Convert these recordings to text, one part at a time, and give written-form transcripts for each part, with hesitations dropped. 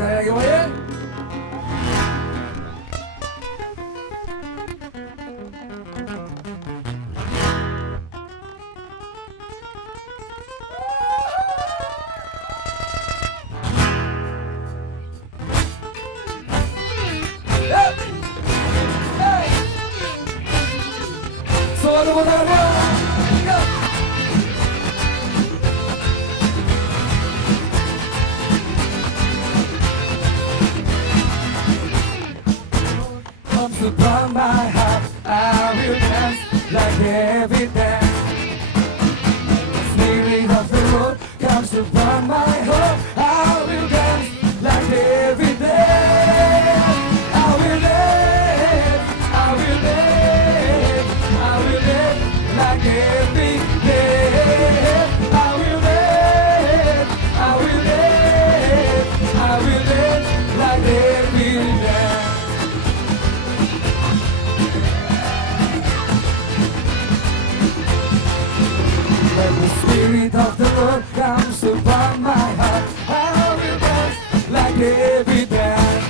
Kayak gimana? Selamat tepuk tangannya. Upon my heart, I will dance like every dance. The spirit of the Lord comes upon my heart. I will dance like every dance. I will dance, I will dance, I will dance like every dance. I will dance, I will dance, I will dance like every dance. When the spirit of the Lord comes upon my heart, I will dance like every dance.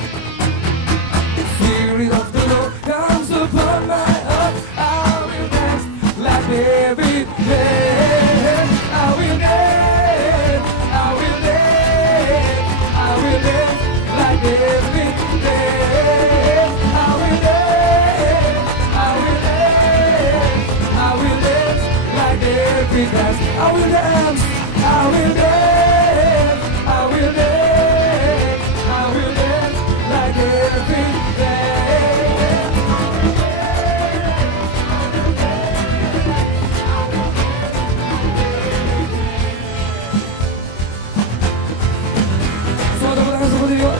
The spirit of the Lord comes upon my heart, I will dance like every dance. I will dance, I will dance, I will dance like every dance. I will dance, I will dance, I will dance like every dance. I will dance, I will dance, I will dance, I will dance like every dance. Semua tepuk tangan seperti itu.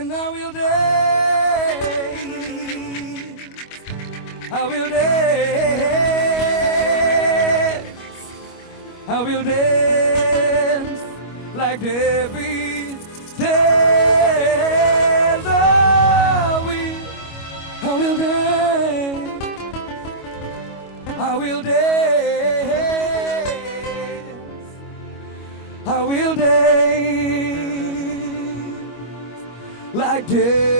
And I will dance, I will dance, I will dance like every dance. I will dance, I will dance, I will dance like David.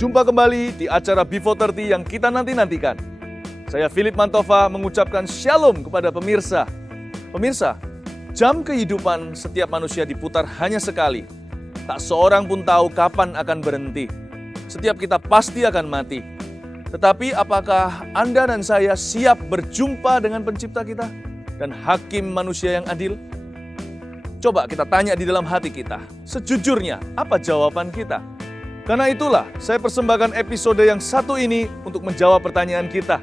Jumpa kembali di acara Before 30 yang kita nanti-nantikan. Saya Philip Mantova mengucapkan shalom kepada pemirsa. Pemirsa, jam kehidupan setiap manusia diputar hanya sekali. Tak seorang pun tahu kapan akan berhenti. Setiap kita pasti akan mati. Tetapi apakah Anda dan saya siap berjumpa dengan pencipta kita dan hakim manusia yang adil? Coba kita tanya di dalam hati kita, sejujurnya apa jawaban kita? Karena itulah saya persembahkan episode yang satu ini untuk menjawab pertanyaan kita.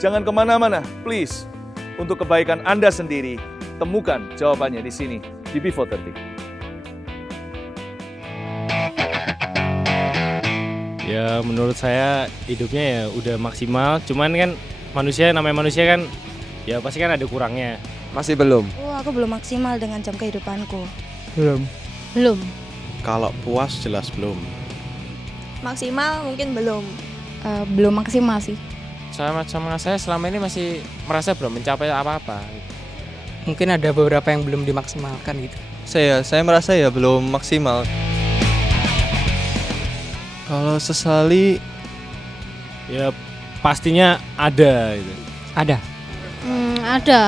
Jangan kemana-mana, please. Untuk kebaikan Anda sendiri, temukan jawabannya di sini, di Before 30. Ya menurut saya hidupnya ya udah maksimal, cuman kan namanya manusia kan ya pasti kan ada kurangnya. Masih belum. Oh, aku belum maksimal dengan jam kehidupanku. Belum. Kalau puas jelas belum. Maksimal mungkin belum. Belum maksimal sih. saya selama ini masih merasa belum mencapai apa-apa. Mungkin ada beberapa yang belum dimaksimalkan gitu. Saya merasa ya belum maksimal. Kalau sesali Ya pastinya ada gitu. Ada. Ada.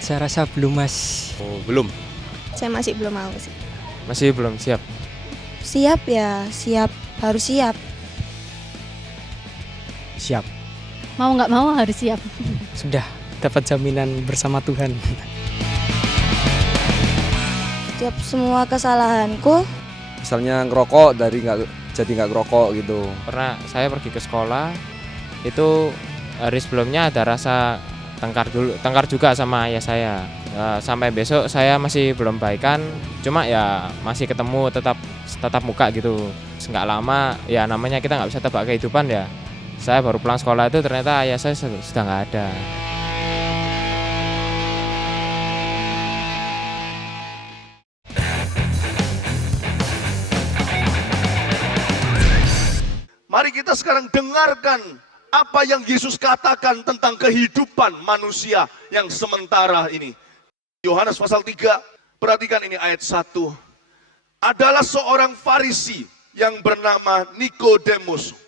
Saya rasa belum, Mas. Oh, belum. Saya masih belum mau sih. Masih belum siap. Siap ya, siap. Harus siap. Siap. Mau nggak mau harus siap. Sudah dapat jaminan bersama Tuhan. Setiap semua kesalahanku, misalnya ngerokok dari jadi nggak ngerokok gitu. Pernah saya pergi ke sekolah, itu hari sebelumnya ada rasa tengkar juga sama ayah saya. Sampai besok saya masih belum baikan, cuma ya masih ketemu tetap muka gitu. Nggak lama ya namanya kita nggak bisa tebak kehidupan ya. Saya baru pulang sekolah itu ternyata ayah saya sudah nggak ada. Mari kita sekarang dengarkan apa yang Yesus katakan tentang kehidupan manusia yang sementara ini. Yohanes pasal 3, perhatikan ini ayat 1. Adalah seorang Farisi yang bernama Nikodemus,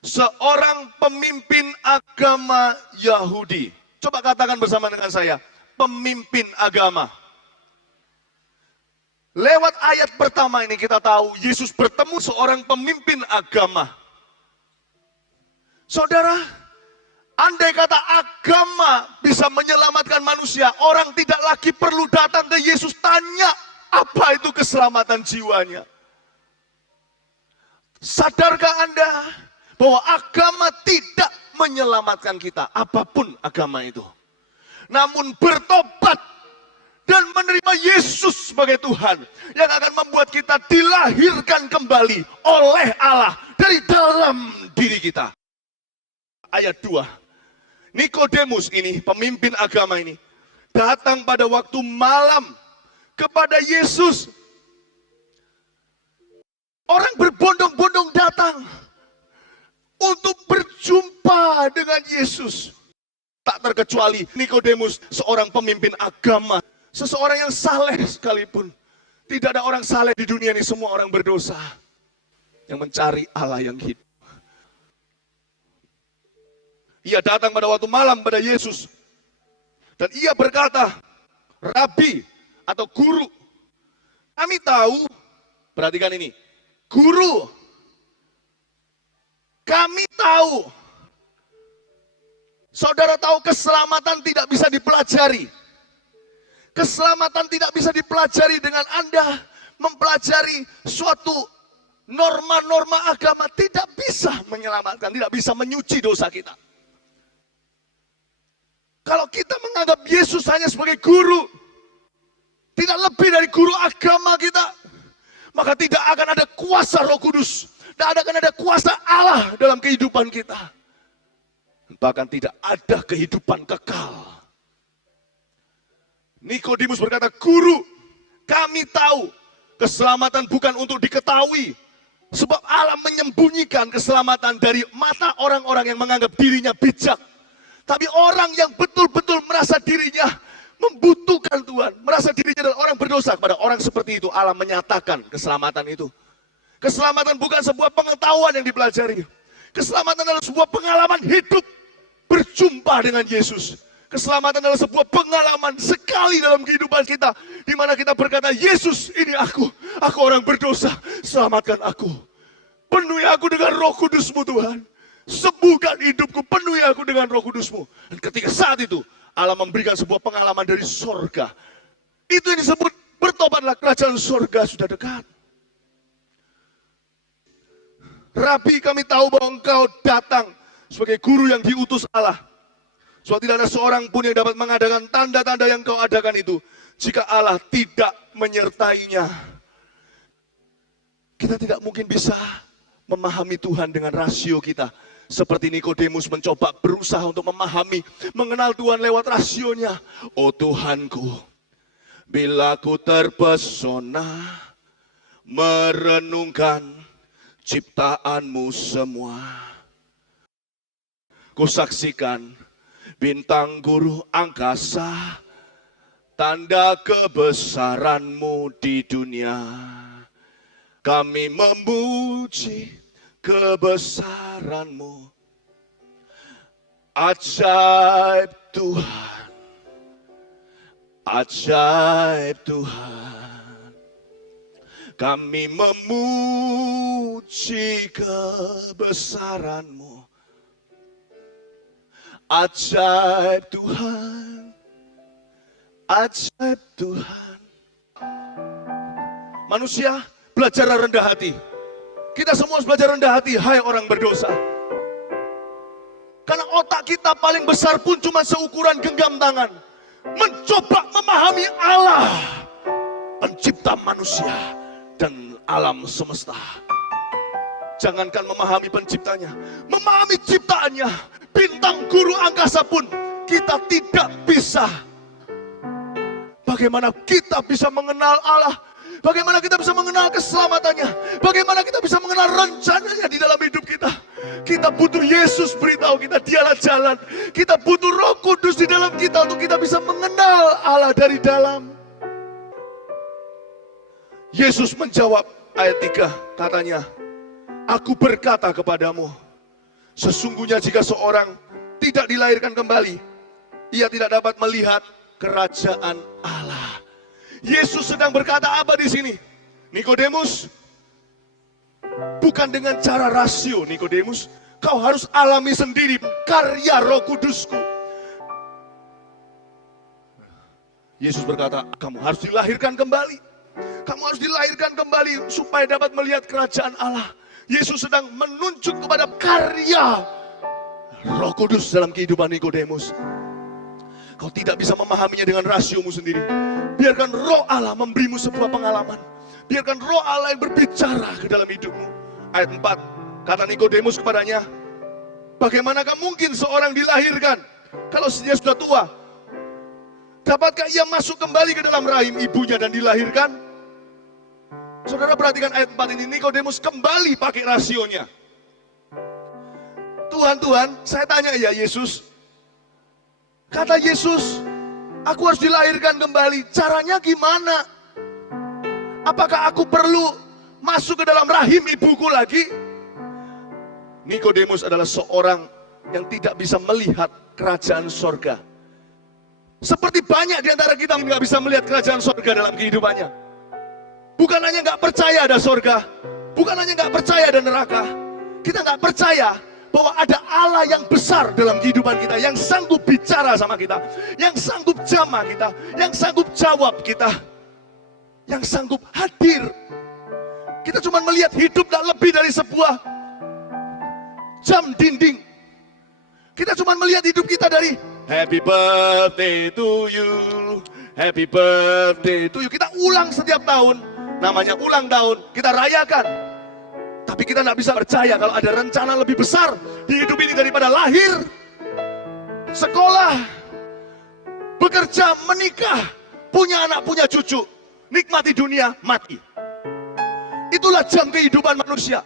seorang pemimpin agama Yahudi. Coba katakan bersama dengan saya, pemimpin agama. Lewat ayat pertama ini kita tahu Yesus bertemu seorang pemimpin agama. Saudara, andai kata agama bisa menyelamatkan manusia, orang tidak lagi perlu datang ke Yesus tanya apa itu keselamatan jiwanya. Sadarkah Anda bahwa agama tidak menyelamatkan kita, apapun agama itu. Namun bertobat dan menerima Yesus sebagai Tuhan yang akan membuat kita dilahirkan kembali oleh Allah dari dalam diri kita. Ayat 2, Nikodemus ini, pemimpin agama ini, datang pada waktu malam kepada Yesus. Orang berbondong-bondong datang untuk berjumpa dengan Yesus. Tak terkecuali Nikodemus, seorang pemimpin agama, seseorang yang saleh sekalipun. Tidak ada orang saleh di dunia ini, semua orang berdosa yang mencari Allah yang hidup. Ia datang pada waktu malam pada Yesus. Dan ia berkata, Rabi atau guru, kami tahu, perhatikan ini, guru, kami tahu, saudara tahu keselamatan tidak bisa dipelajari. Keselamatan tidak bisa dipelajari dengan Anda mempelajari suatu norma-norma agama. Tidak bisa menyelamatkan, tidak bisa menyuci dosa kita. Kalau kita menganggap Yesus hanya sebagai guru, tidak lebih dari guru agama kita, maka tidak akan ada kuasa Roh Kudus, tidak akan ada kuasa Allah dalam kehidupan kita. Bahkan tidak ada kehidupan kekal. Nikodemus berkata, guru, kami tahu keselamatan bukan untuk diketahui, sebab Allah menyembunyikan keselamatan dari mata orang-orang yang menganggap dirinya bijak. Tapi orang yang betul-betul merasa dirinya membutuhkan Tuhan, merasa dirinya adalah orang berdosa, kepada orang seperti itu Allah menyatakan keselamatan itu. Keselamatan bukan sebuah pengetahuan yang dipelajari. Keselamatan adalah sebuah pengalaman hidup berjumpa dengan Yesus. Keselamatan adalah sebuah pengalaman sekali dalam kehidupan kita, di mana kita berkata, Yesus, ini aku orang berdosa, selamatkan aku. Penuhi aku dengan Roh Kudus-Mu Tuhan. Sembuhkan hidupku, penuhi aku dengan Roh Kudus-Mu. Dan ketika saat itu Allah memberikan sebuah pengalaman dari sorga. Itu yang disebut bertobatlah, kerajaan sorga sudah dekat. Rabi, kami tahu bahwa engkau datang sebagai guru yang diutus Allah. Sebab tidak ada seorang pun yang dapat mengadakan tanda-tanda yang kau adakan itu jika Allah tidak menyertainya. Kita tidak mungkin bisa memahami Tuhan dengan rasio kita. Seperti Nikodemus mencoba berusaha untuk memahami, mengenal Tuhan lewat rasionya. Oh Tuhanku, bila ku terpesona merenungkan ciptaanmu semua. Kusaksikan bintang guru angkasa, tanda kebesaranmu di dunia. Kami memuji kebesaranmu. Ajaib Tuhan, ajaib Tuhan. Kami memuji kebesaranmu. Ajaib Tuhan, ajaib Tuhan. Manusia, belajar rendah hati. Kita semua harus belajar rendah hati, hai orang berdosa. Karena otak kita paling besar pun cuma seukuran genggam tangan. Mencoba memahami Allah, pencipta manusia dan alam semesta. Jangankan memahami penciptanya, memahami ciptaannya, bintang guru angkasa pun kita tidak bisa. Bagaimana kita bisa mengenal Allah? Bagaimana kita bisa mengenal keselamatannya? Bagaimana kita bisa mengenal rencananya di dalam hidup kita? Kita butuh Yesus beritahu kita, dialah jalan. Kita butuh Roh Kudus di dalam kita untuk kita bisa mengenal Allah dari dalam. Yesus menjawab ayat 3, katanya, Aku berkata kepadamu, sesungguhnya jika seorang tidak dilahirkan kembali, ia tidak dapat melihat kerajaan Allah. Yesus sedang berkata apa di sini? Nikodemus, bukan dengan cara rasio Nikodemus, kau harus alami sendiri karya Roh Kudusku. Yesus berkata, kamu harus dilahirkan kembali. Kamu harus dilahirkan kembali supaya dapat melihat kerajaan Allah. Yesus sedang menunjuk kepada karya Roh Kudus dalam kehidupan Nikodemus. Kau tidak bisa memahaminya dengan rasiomu sendiri. Biarkan Roh Allah memberimu sebuah pengalaman. Biarkan Roh Allah yang berbicara ke dalam hidupmu. Ayat 4, kata Nikodemus kepadanya, bagaimanakah mungkin seorang dilahirkan kalau dia sudah tua? Dapatkah ia masuk kembali ke dalam rahim ibunya dan dilahirkan? Saudara perhatikan ayat 4 ini, Nikodemus kembali pakai rasionya. Tuhan, saya tanya ya Yesus. Kata Yesus, aku harus dilahirkan kembali. Caranya gimana? Apakah aku perlu masuk ke dalam rahim ibuku lagi? Nikodemus adalah seorang yang tidak bisa melihat kerajaan sorga. Seperti banyak di antara kita yang nggak bisa melihat kerajaan sorga dalam kehidupannya. Bukan hanya nggak percaya ada sorga, bukan hanya nggak percaya ada neraka. Kita nggak percaya bahwa ada Allah yang besar dalam kehidupan kita, yang sanggup bicara sama kita, yang sanggup jamah kita, yang sanggup jawab kita, yang sanggup hadir. Kita cuma melihat hidup tak lebih dari sebuah jam dinding. Kita cuma melihat hidup kita dari happy birthday to you, happy birthday to you. Kita ulang setiap tahun, namanya ulang tahun, kita rayakan. Tapi kita tidak bisa percaya kalau ada rencana lebih besar di hidup ini daripada lahir, sekolah, bekerja, menikah, punya anak, punya cucu, nikmati dunia, mati. Itulah jam kehidupan manusia.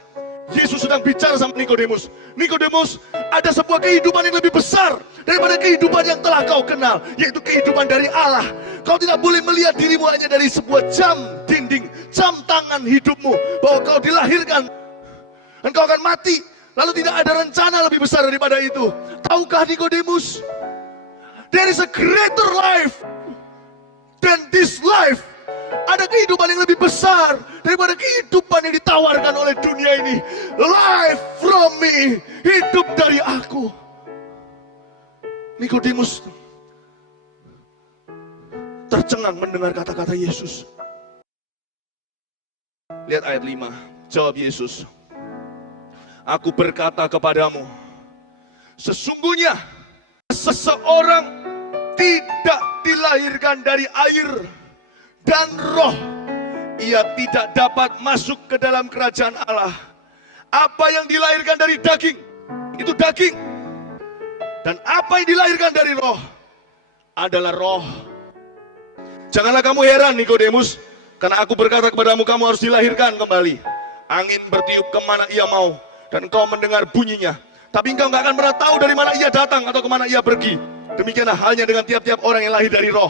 Yesus sedang bicara sama Nikodemus. Nikodemus, ada sebuah kehidupan yang lebih besar daripada kehidupan yang telah kau kenal, yaitu kehidupan dari Allah. Kau tidak boleh melihat dirimu hanya dari sebuah jam dinding, jam tangan hidupmu, bahwa kau dilahirkan, engkau akan mati, lalu tidak ada rencana lebih besar daripada itu. Tahukah Nikodemus, there is a greater life than this life. Ada kehidupan yang lebih besar daripada kehidupan yang ditawarkan oleh dunia ini. Life from me, hidup dari aku. Nikodemus tercengang mendengar kata-kata Yesus. Lihat ayat 5, jawab Yesus, aku berkata kepadamu, sesungguhnya seseorang tidak dilahirkan dari air dan roh, ia tidak dapat masuk ke dalam kerajaan Allah. Apa yang dilahirkan dari daging, itu daging. Dan apa yang dilahirkan dari roh, adalah roh. Janganlah kamu heran Nikodemus, karena aku berkata kepadamu, kamu harus dilahirkan kembali. Angin bertiup kemana ia mau, dan engkau mendengar bunyinya. Tapi engkau nggak akan pernah tahu dari mana ia datang atau kemana ia pergi. Demikianlah halnya dengan tiap-tiap orang yang lahir dari roh.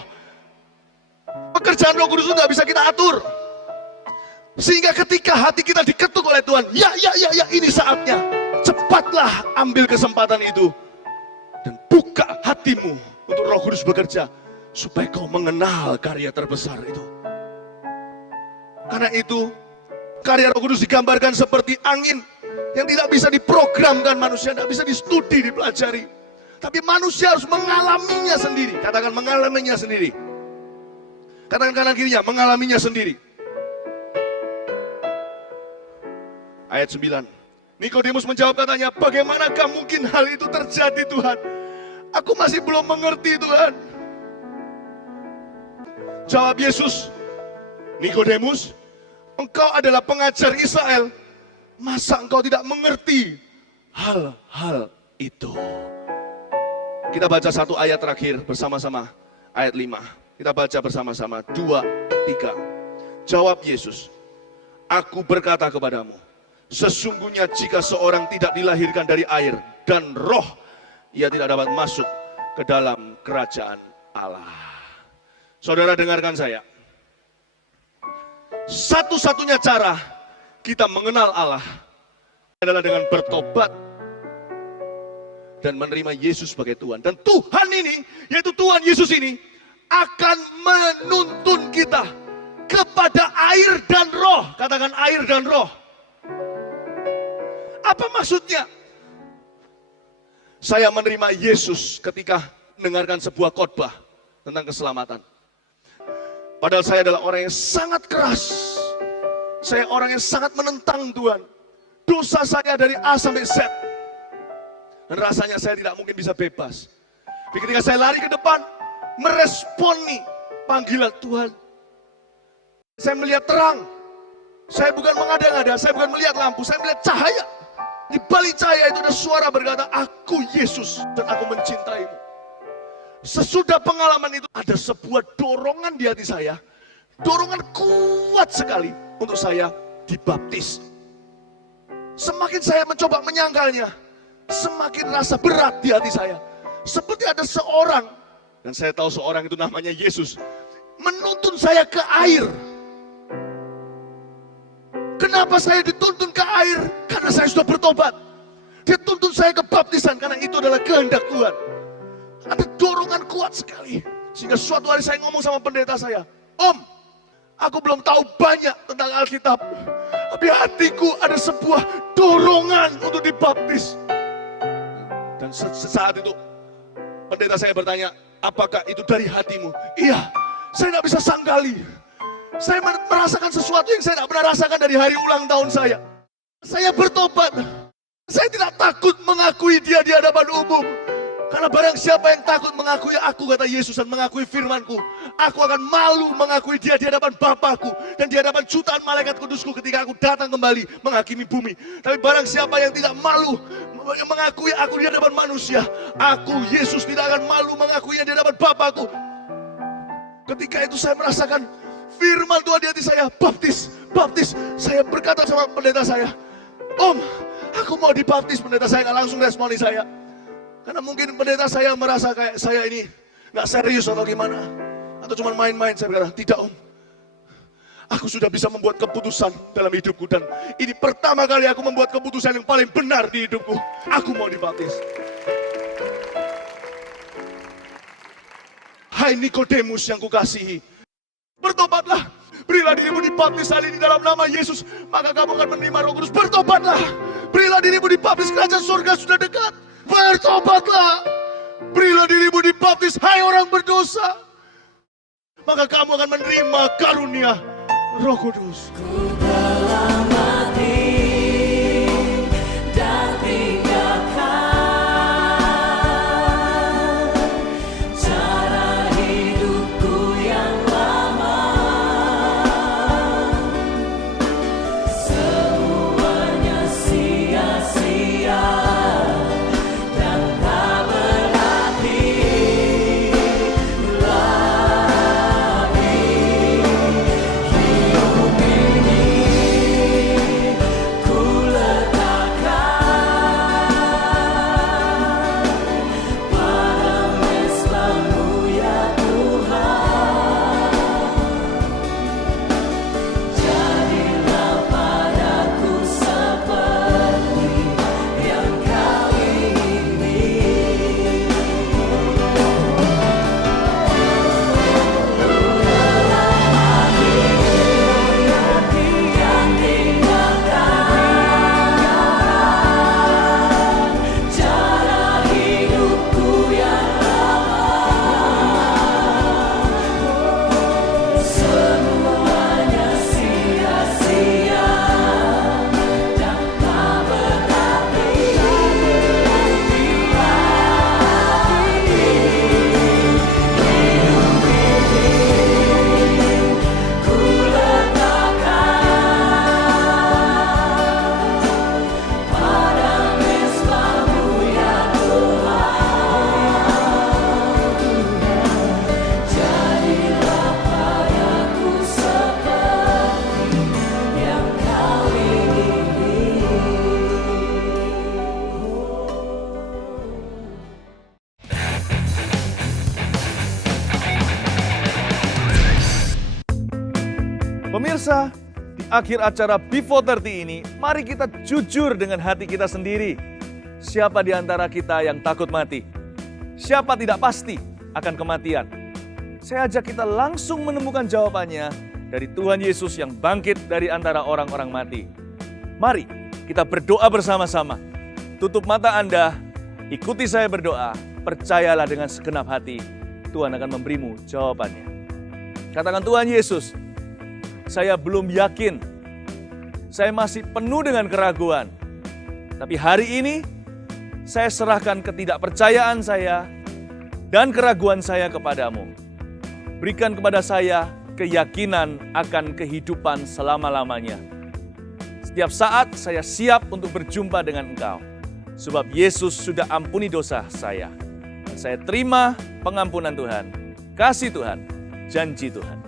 Pekerjaan Roh Kudus itu nggak bisa kita atur. Sehingga ketika hati kita diketuk oleh Tuhan, ya ini saatnya. Cepatlah ambil kesempatan itu. Dan buka hatimu untuk Roh Kudus bekerja. Supaya kau mengenal karya terbesar itu. Karena itu, karya Roh Kudus digambarkan seperti angin yang tidak bisa diprogramkan manusia, tidak bisa distudi, dipelajari. Tapi manusia harus mengalaminya sendiri. Katakan mengalaminya sendiri. Katakan kanan kirinya, mengalaminya sendiri. Ayat 9. Nikodemus menjawab katanya, bagaimanakah mungkin hal itu terjadi Tuhan? Aku masih belum mengerti Tuhan. Jawab Yesus, Nikodemus, engkau adalah pengajar Israel. Masa engkau tidak mengerti hal-hal itu? Kita baca satu ayat terakhir bersama-sama. Ayat 5. Kita baca bersama-sama. 2, 3. Jawab Yesus, aku berkata kepadamu, sesungguhnya jika seorang tidak dilahirkan dari air dan roh, ia tidak dapat masuk ke dalam kerajaan Allah. Saudara dengarkan saya. Satu-satunya cara kita mengenal Allah adalah dengan bertobat dan menerima Yesus sebagai Tuhan. Dan Tuhan ini, yaitu Tuhan Yesus ini, akan menuntun kita kepada air dan roh. Katakan air dan roh. Apa maksudnya? Saya menerima Yesus ketika mendengarkan sebuah khotbah tentang keselamatan. Padahal saya adalah orang yang sangat keras. Saya orang yang sangat menentang Tuhan. Dosa saya dari A sampai Z. Dan rasanya saya tidak mungkin bisa bebas. Tapi ketika saya lari ke depan, meresponi panggilan Tuhan. Saya melihat terang. Saya bukan mengada-ngada, saya bukan melihat lampu, saya melihat cahaya. Di balik cahaya itu ada suara berkata, aku Yesus dan aku mencintaimu. Sesudah pengalaman itu ada sebuah dorongan di hati saya. Dorongan kuat sekali untuk saya dibaptis. Semakin saya mencoba menyangkalnya, semakin rasa berat di hati saya. Seperti ada seorang, dan saya tahu seorang itu namanya Yesus, menuntun saya ke air. Kenapa saya dituntun ke air? Karena saya sudah bertobat. Dia tuntun saya ke baptisan karena itu adalah kehendak Tuhan. Ada dorongan kuat sekali. Sehingga suatu hari saya ngomong sama pendeta saya, Om, aku belum tahu banyak tentang Alkitab. Tapi hatiku ada sebuah dorongan untuk dibaptis. Dan sesaat itu pendeta saya bertanya, apakah itu dari hatimu? Iya, saya tidak bisa sangkali. Saya merasakan sesuatu yang saya tidak pernah rasakan dari hari ulang tahun saya. Saya bertobat. Saya tidak takut mengakui dia di hadapan umum. Karena barang siapa yang takut mengakui aku, kata Yesus, dan mengakui firmanku, aku akan malu mengakui dia di hadapan Bapakku dan di hadapan jutaan malaikat kudusku ketika aku datang kembali menghakimi bumi. Tapi barang siapa yang tidak malu mengakui aku di hadapan manusia, aku, Yesus, tidak akan malu mengakuinya di hadapan Bapakku. Ketika itu saya merasakan firman Tuhan di hati saya, baptis, baptis. Saya berkata sama pendeta saya, Om, aku mau dibaptis. Pendeta saya nggak langsung responi saya. Karena mungkin pendeta saya merasa kayak saya ini nggak serius atau gimana. Atau cuma main-main. Saya berkata, tidak Om. Aku sudah bisa membuat keputusan dalam hidupku. Dan ini pertama kali aku membuat keputusan yang paling benar di hidupku. Aku mau dibaptis. Hai Nikodemus yang kukasihi. Bertobatlah. Berilah dirimu dibaptis hari ini dalam nama Yesus. Maka kamu akan menerima Roh Kudus. Bertobatlah. Berilah dirimu dibaptis. Kerajaan surga sudah dekat. Bertobatlah. Berilah dirimu dibaptis, hai orang berdosa. Maka kamu akan menerima karunia Roh Kudus. Pemirsa, di akhir acara Before 30 ini, mari kita jujur dengan hati kita sendiri. Siapa di antara kita yang takut mati? Siapa tidak pasti akan kematian? Saya ajak kita langsung menemukan jawabannya dari Tuhan Yesus yang bangkit dari antara orang-orang mati. Mari kita berdoa bersama-sama. Tutup mata Anda, ikuti saya berdoa, percayalah dengan segenap hati, Tuhan akan memberimu jawabannya. Katakan, Tuhan Yesus, saya belum yakin, saya masih penuh dengan keraguan. Tapi hari ini, saya serahkan ketidakpercayaan saya dan keraguan saya kepadamu. Berikan kepada saya keyakinan akan kehidupan selama-lamanya. Setiap saat saya siap untuk berjumpa dengan Engkau. Sebab Yesus sudah ampuni dosa saya. Dan saya terima pengampunan Tuhan, kasih Tuhan, janji Tuhan.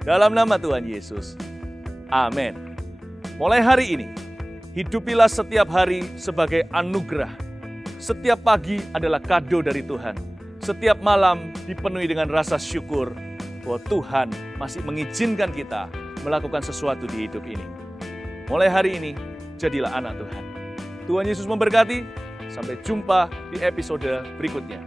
Dalam nama Tuhan Yesus, amin. Mulai hari ini, hidupilah setiap hari sebagai anugerah. Setiap pagi adalah kado dari Tuhan. Setiap malam dipenuhi dengan rasa syukur bahwa Tuhan masih mengizinkan kita melakukan sesuatu di hidup ini. Mulai hari ini, jadilah anak Tuhan. Tuhan Yesus memberkati. Sampai jumpa di episode berikutnya.